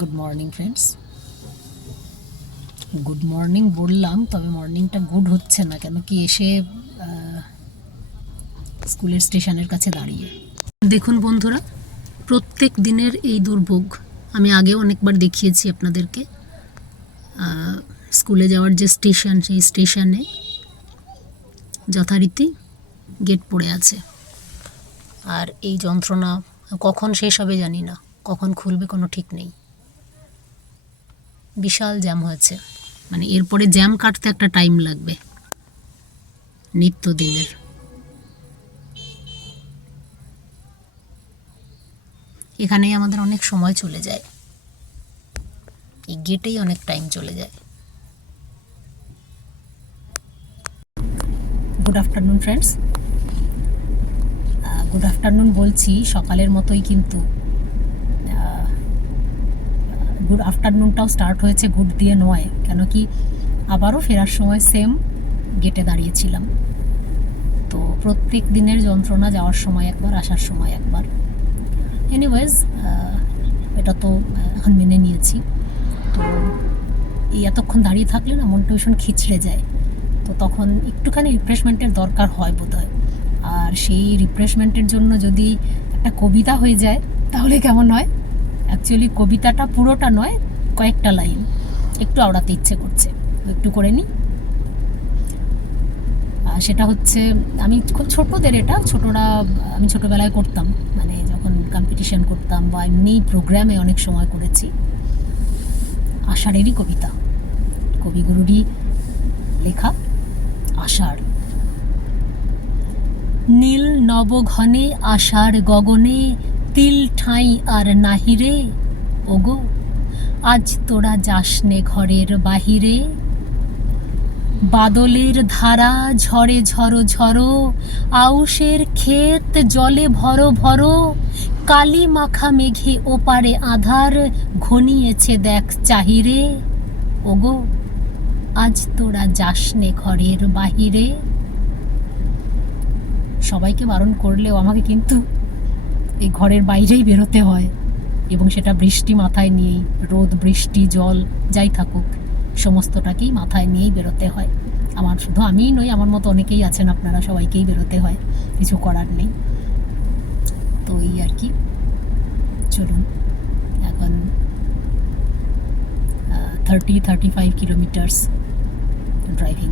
Good morning friends. Good morning বললাম, তবে মর্নিংটা good হচ্ছে না। কেন কি, এসে স্কুলের স্টেশনের কাছে দাঁড়িয়ে দেখুন বন্ধুরা, প্রত্যেক দিনের এই দুর্ভোগ আমি আগেও অনেকবার দেখিয়েছি আপনাদেরকে। স্কুলে যাওয়ার যে স্টেশন, সেই স্টেশনে যথারীতি গেট পড়ে আছে। আর এই যন্ত্রণা কখন শেষ হবে জানি না, কখন খুলবে কোনো ঠিক নেই। বিশাল জ্যাম হয়েছে, মানে এরপরে জ্যাম কাটতে একটা টাইম লাগবে নিত্যদিনের। এখানেই আমাদের অনেক সময় চলে যায়, এই গেটেই অনেক টাইম চলে যায়। Good afternoon friends, good afternoon বলছি সকালের মতোই, কিন্তু গুড আফটারনুনটাও স্টার্ট হয়েছে গুড দিয়ে নয়। কেন কি, আবারও ফেরার সময় সেম গেটে দাঁড়িয়েছিলাম। তো প্রত্যেক দিনের যন্ত্রণা, যাওয়ার সময় একবার, আসার সময় একবার। এনিওয়েজ, এটা তো এখন মেনে নিয়েছি। তো এই এতক্ষণ দাঁড়িয়ে থাকলে না মনটা ভীষণ খিচড়ে যায়। তো তখন একটুখানি রিফ্রেশমেন্টের দরকার হয় বোধহয়। আর সেই রিফ্রেশমেন্টের জন্য যদি একটা কবিতা হয়ে যায় তাহলে কেমন হয়। অ্যাকচুয়ালি কবিতাটা পুরোটা নয়, কয়েকটা লাইন একটু আওড়াতে ইচ্ছে করছে, একটু করে নিই। সেটা হচ্ছে, আমি খুব ছোটদের, এটা ছোটরা আমি ছোটোবেলায় করতাম, মানে যখন কম্পিটিশন করতাম বা এমনি প্রোগ্রামে অনেক সময় করেছি। আষাঢ়েরই কবিতা, কবিগুরুরই লেখা। আষাঢ়। নীল নবঘনে আষাঢ় গগনে, তিল ঠাঁই আর নাহিরে। ওগো আজ তোরা যাসনে ঘরের বাহিরে। বাদলের ধারা ঝরে ঝরো ঝরো, আউশের ক্ষেত জলে ভরো ভরো। কালি মাখা মেঘে ওপারে আধার, ঘনিয়েছে দেখ চাহিরে। ওগো আজ তোরা যাসনে ঘরের বাহিরে। সবাইকে বারণ করলেও আমাকে কিন্তু এই ঘরের বাইরেই বেরোতে হয়, এবং সেটা বৃষ্টি মাথায় নিয়েই, রোদ বৃষ্টি জল যাই থাকুক সমস্তটাকেই মাথায় নিয়েই বেরোতে হয়। আমার শুধু আমিই নই, আমার মতো অনেকেই আছেন আপনারা, সবাইকেই বেরোতে হয়, কিছু করার নেই। তো এই আর কি। চলুন, এখন 30-35 কিলোমিটার্স ড্রাইভিং।